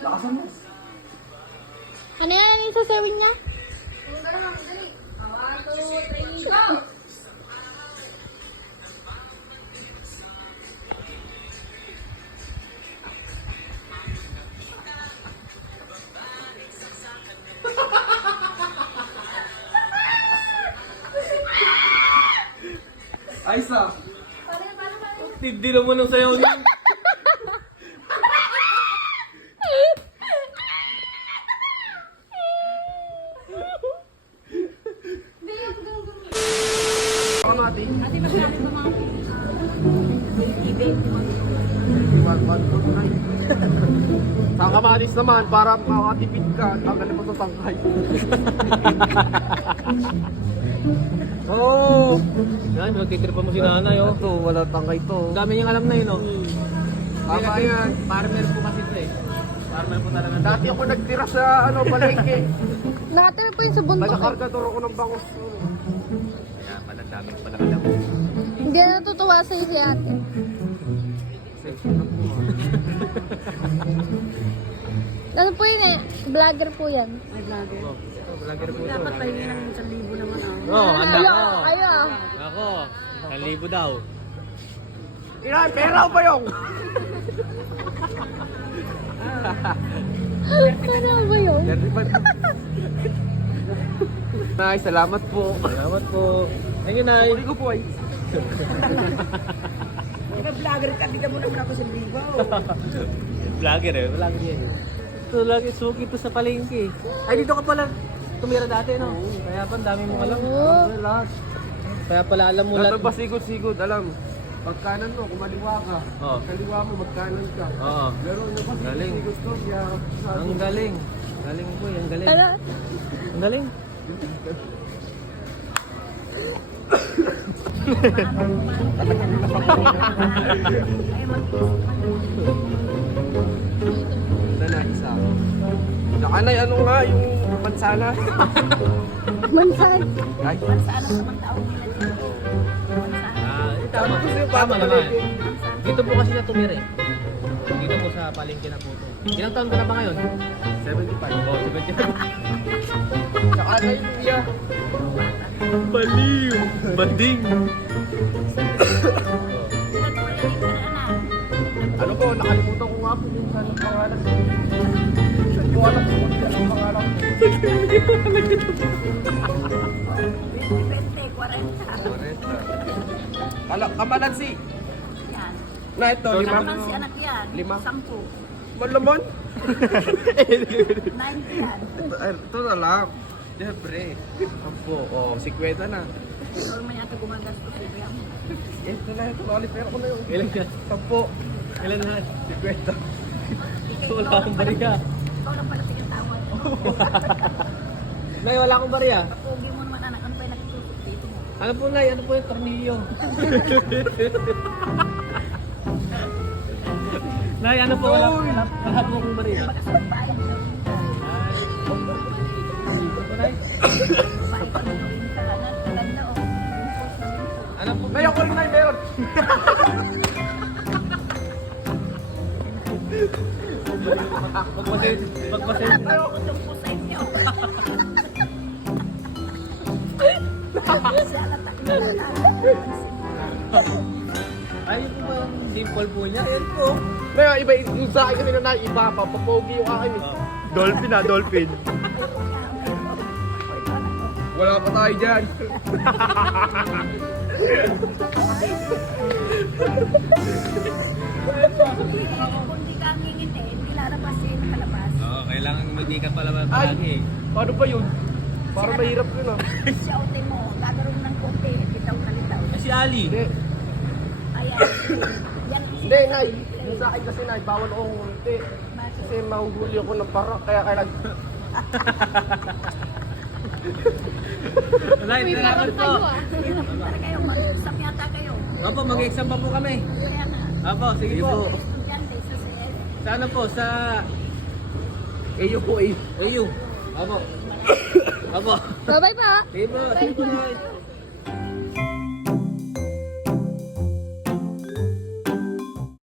Lakasan mo. Ano yan? Ano yung sasawin niya? Ayos ah. Hindi naman ang sayaw niya. Kamati. Ate, masyari ba mga Sa kamatis naman, para makatipid ka, tanggalin mo sa tangkay. Oo! Yan, magtitripan mo si nanay, oh. Ito, wala tangkay to. Ang dami niyang alam na yun, oh. Tama yan. Farmer po kasi ito, eh. Farmer po talaga. Dati ako nagtira sa palengke. Nakatira po yun sa bundok. Nagkakargador ako ng bangos. Kaya pala, dami pala alam. Hindi na natutuwa sa'yo si ate. Sexy na po. Ano po yun eh? Vlogger po yan. Oh, vlogger po ito. Dapat tayo ng 1,000 naman ah. Oh, anak ko. Ayo. Ako, 1,000 daw. Ilan? Pera ba yung? Ano ba yun? Nay, salamat po. Salamat po. Thank you, Nay. Uli ko po ay. Vlogger ka, bigyan mo naman ako 1,000. Vlogger, eh. Vlogger yan, eh. Ito, lagi suki ito sa palengke. Ay, dito ka pala tumira dati, no? Kaya pa, ang dami mong alam. Oo. Lahat. Kaya pala alam mo Lahat lahat. ba sigod-sigod, alam. Pagkanan mo, kumaliwa ka. Oo. Kaliwa mo, magkanan ka. Oo. Meron na ba Galing. sigod ko? Kaya Ang galing. Galing po, ang galing. Ano? Ang galing. na isa. Nakanay, ano nga, yung mansana. Mansan. Ay, Saan ang naman tao nila dito? Tama. Tama naman. Dito po kasi siya tumira, eh. Dito po sa palengke na po ito. Ilang taon ka na ba ngayon? 75. Oh, 75. Nakanay, kuya. Baliw. Banding. Ano po, nakalimutan ko nga po kung saan ang pangalan. Saan ko alam kung saan ang pangalan ko. 20, 40. Kamalansi. Yan. Na ito, So, lima. Naman si anak yan. 5. 10. Malamon? 90 yan. Ito na lang. Siyempre. Ampo, oh, 50 na. Pero may ate gumagastos ko yan. Ito na, ito na. Pero ko na yun. Ilan ka? 10. Ilan na? 50. Wala akong bariya. Ikaw lang pala tinatawag. Nay, wala akong bariya. Pogi mo naman anak. Ano pa yung nakitusok dito mo? Ano po, Nay? Ano po yung tornilyo? Nay, ano po? Wala po akong bariya. Pagkasabay bayan mo. Nay, Bayan ko na yung tahanan. Ganda o. ano po? Ngayon ko rin na meron. Pagpasin. Ayoko itong po sa inyo. Ayun po ba yung dimple po niya? Ayun po. Ngayon, iba yung sa akin kanina na iba pa. Papogi yung akin. Dolphin ah, dolphin. Wala pa tayo dyan. Kung di ka ngingiti, hindi lalabas eh, nakalabas. Oo, kailangan hindi ka pala Ay, palagi. paano ba yun? Parang mahirap yun ah. Si Ote mo, gagawin ng konti, bitaw na litaw. Si Ali. Hindi. Ayan. Yan. Hindi, Nay. Yung sa akin kasi, Nay, bawal akong ngumiti. Kasi mahuhuli ako ng parak. Kaya kailangan... Nay, salamat po. Para kayo, mag-usap yata kayo. Opo, mag-exam pa po kami. Kaya na. Opo, sige po. Estudyante sa CS. Sa ano po? Sa Eyo po eh. AU. Opo. Opo. Bye-bye pa. Sige po. Sige po. Nay.